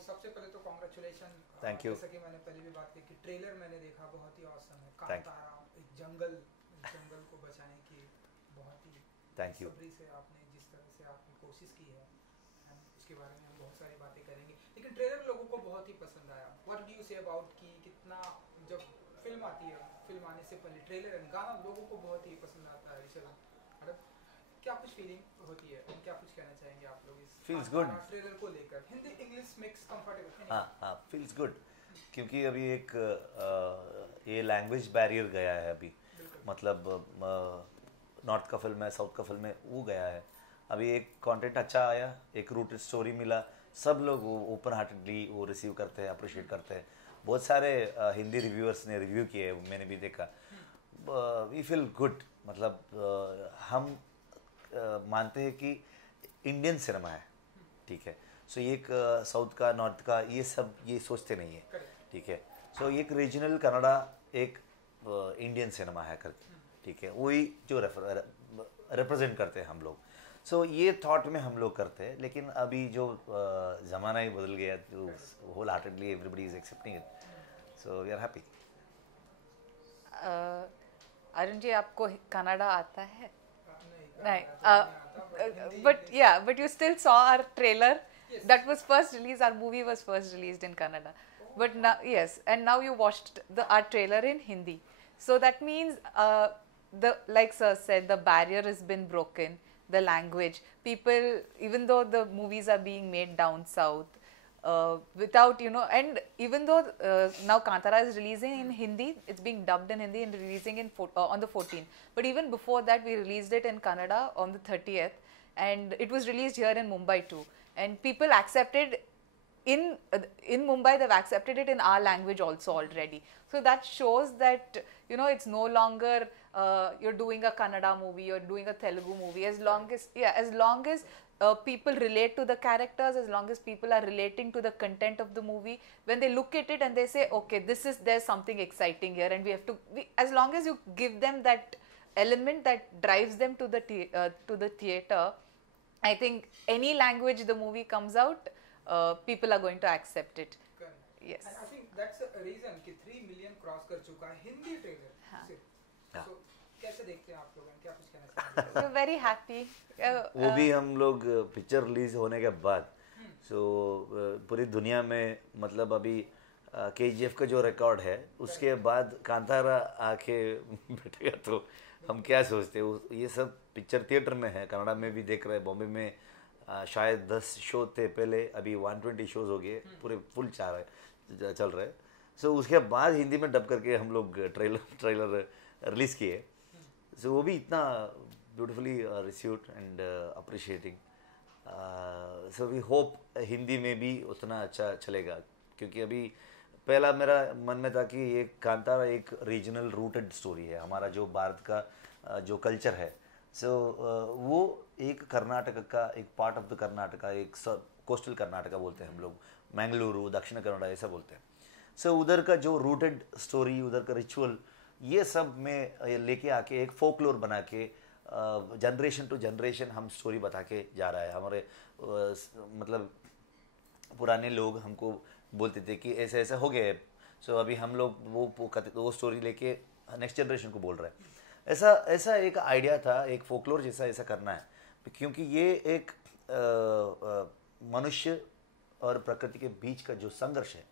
सबसे पहले तो कॉन्ग्रेचुलेशन। Thank you. जैसा कि मैंने पहले भी बात की कि ट्रेलर मैंने देखा, बहुत ही औसम है। कांतारा, एक जंगल को बचाने की बहुत ही थैंक यू। सब्री से आपने जिस तरह से आपने कोशिश की है, उसके बारे में हम बहुत सारी बातें करेंगे। लेकिन ट्रेलर लोगों को बहुत ही पसंद आया। What do you say about कि कितना, जब फिल्म आती है, फिल्म आने से पहले ट्रेलर एंड गाना लोगों को बहुत ही पसंद आता है। मतलब क्या कुछ फीलिंग होती है और क्या कुछ कहना चाहेंगे आप लोग इस फील्स गुड ट्रेलर को लेकर? Hindi English mix comfortable? हाँ, फील्स गुड, क्योंकि अभी एक ये लैंग्वेज बैरियर गया है अभी, मतलब नॉर्थ का फिल्म है, साउथ का फिल्म है, वो गया है। अभी एक कंटेंट अच्छा आया, एक रूटेड स्टोरी मिला, सब लोग वो ओपन हार्टेडली वो रिसीव करते हैं, अप्रिशिएट करते हैं। बहुत सारे हिंदी रिव्यूअर्स ने रिव्यू किए, मैंने भी देखा। वी फील गुड, मतलब हम मानते हैं कि इंडियन सिनेमा है, ठीक है। सो एक साउथ का, नॉर्थ का, ये सब ये सोचते नहीं है, ठीक है। सो एक रीजनल कन्नड़ा, एक इंडियन सिनेमा है करके, ठीक है, वही जो रिप्रेजेंट करते हैं हम लोग। सो ये थॉट में हम लोग करते हैं। लेकिन अभी जो ज़माना ही बदल गया, तो wholeheartedly everybody is accepting it, so we are happy. Arun ji, आपको कन्नड़ा आता है? नहीं, but you still saw our trailer. Yes. That was first released. Our movie was first released in Kannada. But now, yes, and now you watched our trailer in Hindi. So that means, like Sir said, the barrier has been broken. The language, people, even though the movies are being made down south, without, and even though now Kantara is releasing in Hindi, it's being dubbed in Hindi and releasing on the 14th. But even before that, we released it in Kannada on the 30th, and it was released here in Mumbai too. And people accepted in Mumbai, they've accepted it in our language also already. So that shows that, it's no longer you're doing a Kannada movie, you're doing a Telugu movie. As long as people relate to the characters, as long as people are relating to the content of the movie, when they look at it and they say, okay, there's something exciting here, and as long as you give them that element that drives them to the theater, I think any language the movie comes out, people are going to accept it. Correct. Yes. And I think that's a reason कि 3 million cross कर चुका है Hindi trailer. हाँ. So कैसे देखते हैं आप लोग, क्या कुछ कहना चाहेंगे? We're very happy. वो भी हम लोग पिक्चर रिलीज होने के बाद, पूरी दुनिया में, मतलब अभी KGF का जो रिकॉर्ड है, उसके बाद कांतारा आके बैठेगा तो हम क्या सोचते हैं। ये सब पिक्चर थिएटर में है, कनाडा में भी देख रहे हैं, बॉम्बे में शायद 10 शो थे पहले, अभी 120 शोज हो गए, पूरे फुल चल रहे। सो उसके बाद हिंदी में डब करके हम लोग ट्रेलर रिलीज़ किए। सो वो भी इतना beautifully received and appreciating. So we hope Hindi में भी उतना अच्छा चलेगा, क्योंकि अभी पहला मेरा मन में था कि ये कांतारा एक रीजनल रूटेड स्टोरी है, हमारा जो भारत का जो कल्चर है। सो वो एक कर्नाटक का, एक पार्ट ऑफ द कर्नाटका, एक कोस्टल कर्नाटका बोलते हैं हम लोग, मैंगलुरु, दक्षिण कन्नड़ा ऐसा बोलते हैं। सो उधर का जो रूटेड स्टोरी, उधर का रिचुअल, ये सब में लेके आके एक फोकलोर बना के जनरेशन टू जनरेशन हम स्टोरी बता के जा रहा है। हमारे मतलब पुराने लोग हमको बोलते थे कि ऐसे ऐसा हो गया है। सो अभी हम लोग वो स्टोरी लेके नेक्स्ट जनरेशन को बोल रहे हैं। ऐसा एक आइडिया था, एक फोकलोर जैसा ऐसा करना है, क्योंकि ये एक मनुष्य और प्रकृति के बीच का जो संघर्ष है,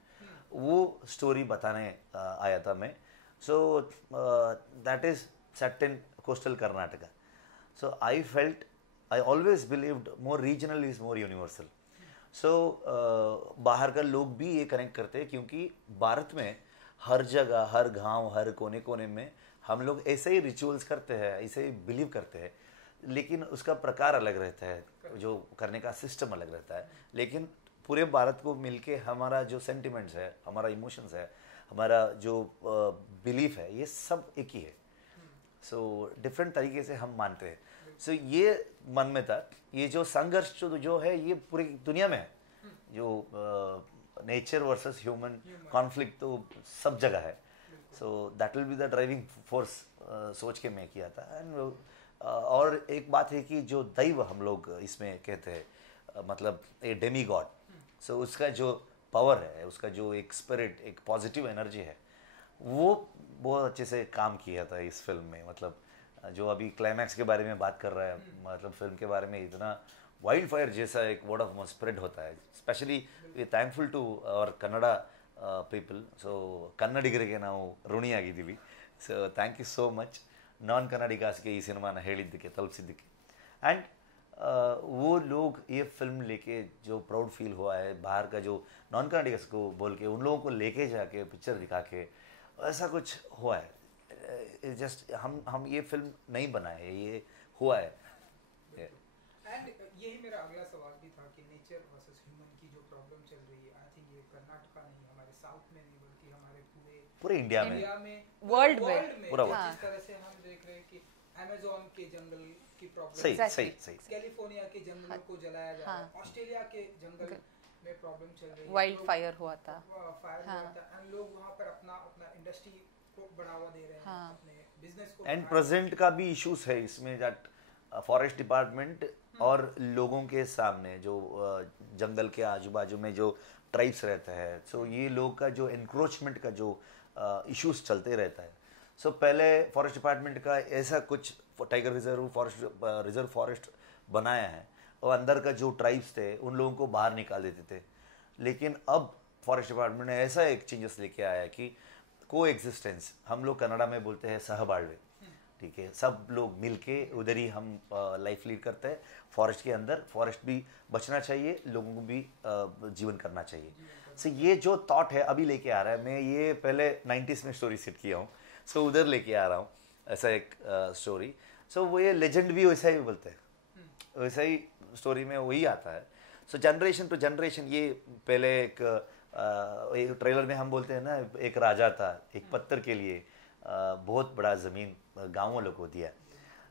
वो स्टोरी बताने आया था मैं। So that is set in coastal Karnataka. So I felt, I always believed more regional is more universal. So बाहर का लोग भी ये कनेक्ट करते हैं, क्योंकि भारत में हर जगह, हर गांव, हर कोने कोने में हम लोग ऐसे ही रिचुअल्स करते हैं, ऐसे ही बिलीव करते हैं, लेकिन उसका प्रकार अलग रहता है, जो करने का सिस्टम अलग रहता है। लेकिन पूरे भारत को मिलके हमारा जो सेंटिमेंट्स है, हमारा इमोशंस है, हमारा जो बिलीफ है, ये सब एक ही है। सो डिफरेंट तरीके से हम मानते हैं। सो ये मन में था, ये जो संघर्ष जो है, ये पूरी दुनिया में है, जो नेचर वर्सेस ह्यूमन कॉन्फ्लिक्ट तो सब जगह है। So that will be the driving force सोच के मैं किया था। एंड और एक बात है कि जो दैव हम लोग इसमें कहते हैं, मतलब ए डेमी गॉड, सो उसका जो पावर है, उसका जो एक स्पिरिट, एक पॉजिटिव एनर्जी है, वो बहुत अच्छे से काम किया था इस फिल्म में। मतलब जो अभी क्लाइमैक्स के बारे में बात कर रहा है, मतलब फिल्म के बारे में इतना वाइल्ड फायर जैसा एक वर्ड ऑफ माउथ स्प्रेड होता है। Specially we thankful to our Kannada people. So ಕನ್ನಡಿಗರಿಗೆ ನಾವು ಋಣಿಯಾಗಿದ್ದೀವಿ. So thank you so much non ಕನ್ನಡಿಗಾಸ್ಗೆ ಈ ಸಿನಿಮಾನ ಹೇಳಿದ್ದಕ್ಕೆ, ತಲುಪಿಸಿದ್ದಕ್ಕೆ. एंड वो लोग ये फिल्म लेके जो प्राउड फील हुआ है, बाहर का जो नॉन कनाडिगस को बोल के उन लोगों को लेके जाके पिक्चर दिखा के ऐसा कुछ हुआ है. जस्ट हम ये फिल्म नहीं बनाए, ये हुआ है. एंड यही मेरा अगला सवाल भी था कि नेचर वर्सेस ह्यूमन की जो प्रॉब्लम चल रही है, आई थिंक ये कर्नाटका नहीं, हमारे साउथ में नहीं, बल्कि हमारे पूरे इंडिया में वर्ल्ड में पूरा जिस तरह से हम देख रहे हैं कि अमेज़न के जंगल की प्रॉब्लम, सही कैलिफोर्निया के जंगलों को जलाया जा रहा है, ऑस्ट्रेलिया के जंगल में प्रॉब्लम चल रही है, वाइल्ड फायर हुआ था, एंड लोग वहाँ पर अपना इंडस्ट्री को बढ़ावा दे रहे हैं, अपने बिजनेस को. एंड प्रेजेंट का भी इश्यूज है इसमें, दैट फॉरेस्ट डिपार्टमेंट और लोगों के सामने जो जंगल के आजू बाजू में जो ट्राइब्स रहता है, सो ये लोग का जो इंक्रोचमेंट का जो इश्यूज चलते रहता है. सो पहले फॉरेस्ट डिपार्टमेंट का ऐसा कुछ टाइगर रिजर्व फॉरेस्ट बनाया है, और अंदर का जो ट्राइब्स थे उन लोगों को बाहर निकाल देते थे. लेकिन अब फॉरेस्ट डिपार्टमेंट ने ऐसा एक चेंजेस लेके आया कि को एग्जिस्टेंस, हम लोग कन्नड़ा में बोलते हैं सहबाಳ್ವೆ, ठीक है, सब लोग मिलके उधर ही हम लाइफ लीड करते हैं फॉरेस्ट के अंदर. फॉरेस्ट भी बचना चाहिए, लोगों को भी जीवन करना चाहिए. सो ये जो थॉट है अभी लेके आ रहा है, मैं ये पहले 90s में स्टोरी सेट किया हूँ, सो उधर लेके आ रहा हूँ ऐसा एक स्टोरी. सो वो ये लेजेंड भी वैसा ही बोलते हैं, वैसा ही स्टोरी में वही आता है. सो जनरेशन टू जनरेशन, ये पहले एक ट्रेलर में हम बोलते हैं ना, एक राजा था, एक पत्थर के लिए बहुत बड़ा ज़मीन गाँव वालों को दिया.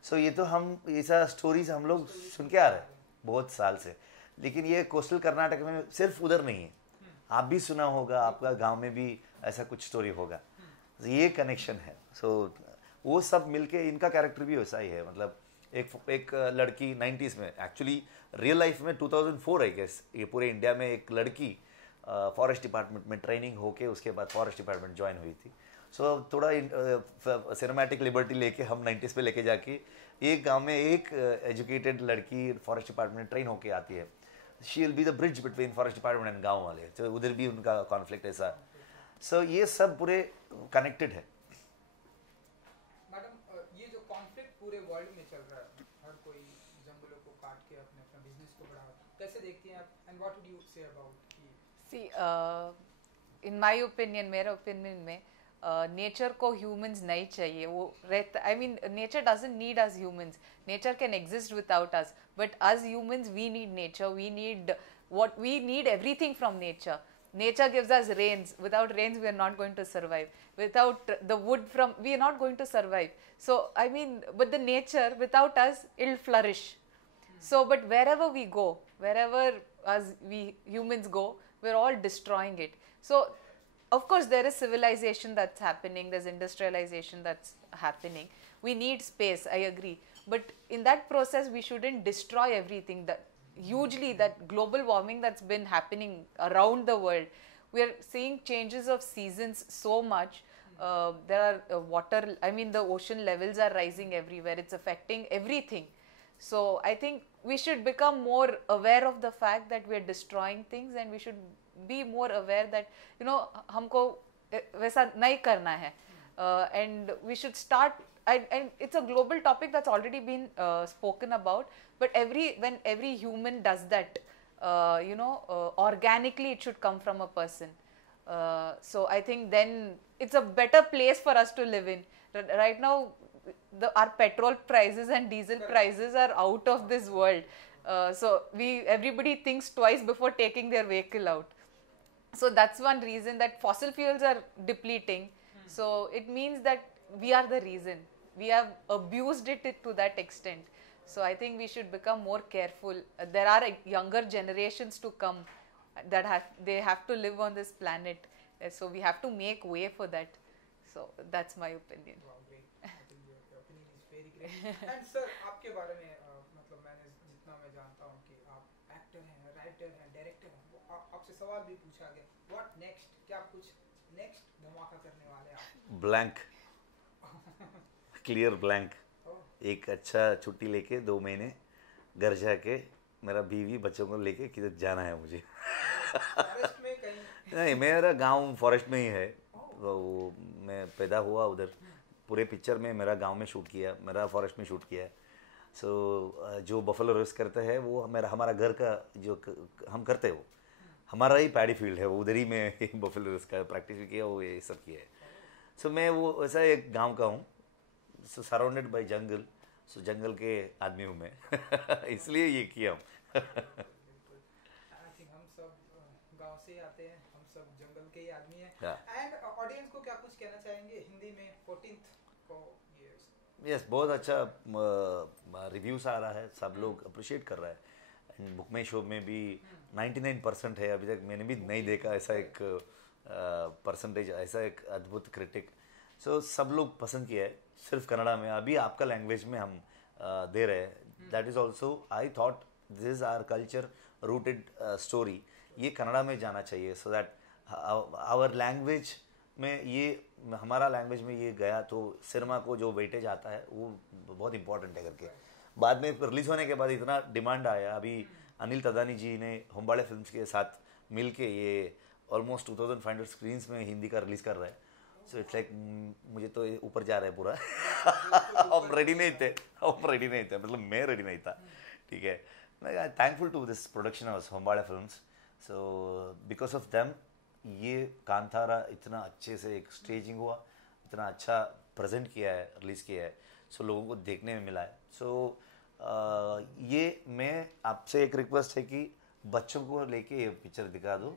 सो ये तो हम ऐसा स्टोरीज हम लोग सुन के आ रहे हैं बहुत साल से. लेकिन ये कोस्टल कर्नाटक में सिर्फ उधर नहीं है, आप भी सुना होगा, आपका गांव में भी ऐसा कुछ स्टोरी होगा. ये कनेक्शन है. सो वो सब मिलके, इनका कैरेक्टर भी वैसा ही है. मतलब एक लड़की 90s में, एक्चुअली रियल लाइफ में 2004 आई गेस, ये पूरे इंडिया में एक लड़की फॉरेस्ट डिपार्टमेंट में ट्रेनिंग होके उसके बाद फॉरेस्ट डिपार्टमेंट ज्वाइन हुई थी. सो थोड़ा सिनेमैटिक लिबर्टी लेके हम 90s पे लेके जाके एक गांव में एक एजुकेटेड लड़की फॉरेस्ट डिपार्टमेंट ट्रेन होके आती है. She will be the bridge between forest department and गांव वाले. तो उधर भी उनका कॉन्फ्लिक्ट ऐसा. सो ये सब पूरे कनेक्टेड है. मैडम, ये जो कॉन्फ्लिक्ट पूरे वर्ल्ड में चल रहा है, हर कोई जंगलों को काट के अपने अपना बिजनेस को बढ़ावा, कैसे देखती हैं आप, and what would you say about? See, in my opinion, मेरा ओपिनियन में नेचर को ह्यूमंस नहीं चाहिए. वो रहता, I mean nature doesn't need us humans. Nature can exist without us, but us humans we need nature. We need what we need everything from nature. Nature gives us rains. Without rains we are not going to survive. Without the wood from, we are not going to survive. So I mean, but the nature without us, it'll flourish. So but wherever we go, wherever us we humans go, we're all destroying it. So of course there is civilization that's happening, there's industrialization that's happening. We need space, I agree, but in that process we shouldn't destroy everything. That hugely, that global warming that's been happening around the world, we are seeing changes of seasons so much. There are water, I mean the ocean levels are rising everywhere. It's affecting everything. So I think we should become more aware of the fact that we are destroying things, and we should be more aware that, you know, हमको वैसा नहीं करना है. And we should start, and it's a global topic that's already been spoken about, but when every human does that, organically it should come from a person. So I think then it's a better place for us to live in. Right now our petrol prices and diesel prices are out of this world. So everybody thinks twice before taking their vehicle out. So that's one reason that fossil fuels are depleting. So it means that we are the reason. We have abused it to that extent. So I think we should become more careful. There are younger generations to come that they have to live on this planet. So we have to make way for that. So that's my opinion. Wow, great. I think your opinion is very great. And sir, आपके बारे में मतलब मैंने जितना मैं जानता हूँ कि आप एक्टर हैं, राइटर हैं, डायरेक्टर हैं, वो आपसे सवाल भी पूछा गया, व्हाट नेक्स्ट, क्या कुछ नेक्स्ट धमाका करने वाले हैं आप? Blank, clear blank. ओह, एक अच्छा छुट्टी लेके 2 महीने घर जाके मेरा बीवी बच्चों को लेके किधर जाना है मुझे। फॉरेस्ट में कहीं? नहीं, मेरा गांव फॉरेस्ट में ही है, वो मैं पैदा हुआ उधर। पूरे पिक्चर में मेरा गांव में शूट किया, मेरा फॉरेस्ट में शूट किया है। सो जो बफेलो रेस करते हैं वो हमारा घर का जो हम करते हैं वो हमारा ही पैडी फील्ड है, वो उधर ही मैं बफेलो रेस का प्रैक्टिस भी किया, वो ये सब किया है। सो मैं वो वैसा एक गांव का हूँ, सो सराउंडेड बाय जंगल, सो जंगल के आदमी हूँ मैं इसलिए ये किया हूँ। बिल्कुल। आई थिंक हम सब गांव से ही आते हैं, हम सब जंगल के ही आदमी हैं। Yeah. एंड ऑडियंस को क्या कुछ कहना चाहेंगे हिंदी में 14th को? यस, बहुत अच्छा रिव्यूज आ रहा है, सब लोग अप्रिशिएट कर रहा है। एंड बुक में शो में भी 99% है, अभी तक मैंने भी नहीं देखा ऐसा एक परसेंटेज, ऐसा एक अद्भुत क्रिटिक। सो सब लोग पसंद किया है, सिर्फ कन्नड़ा में। अभी आपका लैंग्वेज में हम दे रहे हैं, that is also I thought this is our culture rooted story, ये कन्नड़ा में जाना चाहिए, सो दैट आवर लैंग्वेज में ये हमारा लैंग्वेज में ये गया तो सिनेमा को जो वेटेज आता है वो बहुत इंपॉर्टेंट है करके। बाद में रिलीज़ होने के बाद इतना डिमांड आया, अभी अनिल तदानी जी ने होम्बाड़े फिल्म्स के साथ मिल के ये ऑलमोस्ट 2500 स्क्रीन्स में हिंदी का रिलीज़ कर रहा है। सो इट्स लाइक मुझे तो ऊपर जा रहा है पूरा हम रेडी नहीं थे, मतलब मैं रेडी नहीं था, ठीक है। I thankful to this production house Hombale films, so because of them ये कांतारा इतना अच्छे से एक स्टेजिंग हुआ, इतना अच्छा प्रेजेंट किया है, रिलीज़ किया है, सो लोगों को देखने में मिला है। सो ये मैं आपसे एक रिक्वेस्ट है कि बच्चों को लेके ये पिक्चर दिखा दो,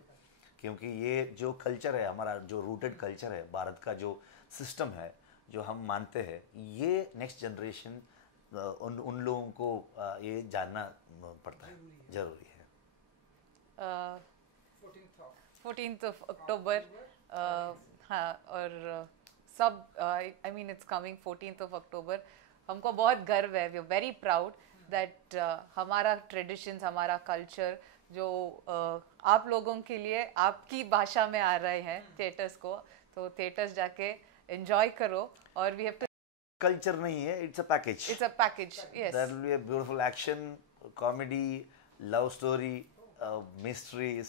क्योंकि ये जो कल्चर है हमारा, जो रूटेड कल्चर है भारत का, जो सिस्टम है, जो हम मानते हैं, ये नेक्स्ट जनरेशन उन लोगों को ये जानना पड़ता है, ज़रूरी है। 14th of October, हाँ, और सब I mean it's coming 14th of October। हमको बहुत गर्व है, we are very proud that हमारा ट्रेडिशंस, हमारा कल्चर जो आप लोगों के लिए आपकी भाषा में आ रहे हैं थिएटर्स को, तो थिएटर्स जाके एंजॉय करो। और वी हैव टू, कल्चर नहीं है, it's a package, it's a package, yes. That will be a beautiful action, comedy, love story, mystery,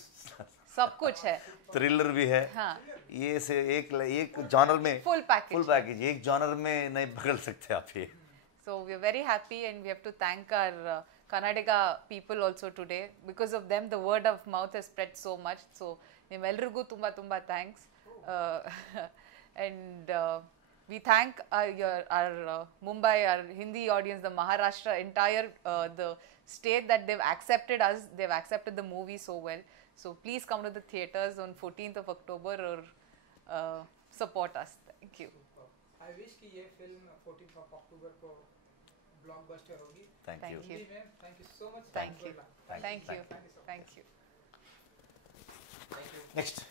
सब कुछ है, थ्रिलर भी है। हाँ, ये से एक जॉनर में फुल पैकेज, एक जॉनर में नहीं पकड़ सकते आप ये। So we are very happy, and we have to thank our Karnataka people also today. Because of them, the word of mouth has spread so much. So nimelrigu tumba thanks, and we thank our Mumbai, our Hindi audience, the Maharashtra, entire the state, that they've accepted us. They've accepted the movie so well. So please come to the theaters on 14th of October or support us. Thank you. I wish कि ये film 14th of October को blockbuster होगी। Thank you, Thank you. Hindi में thank you so much. Thank you. Thank you. Thank you. Thank Thank you. Next.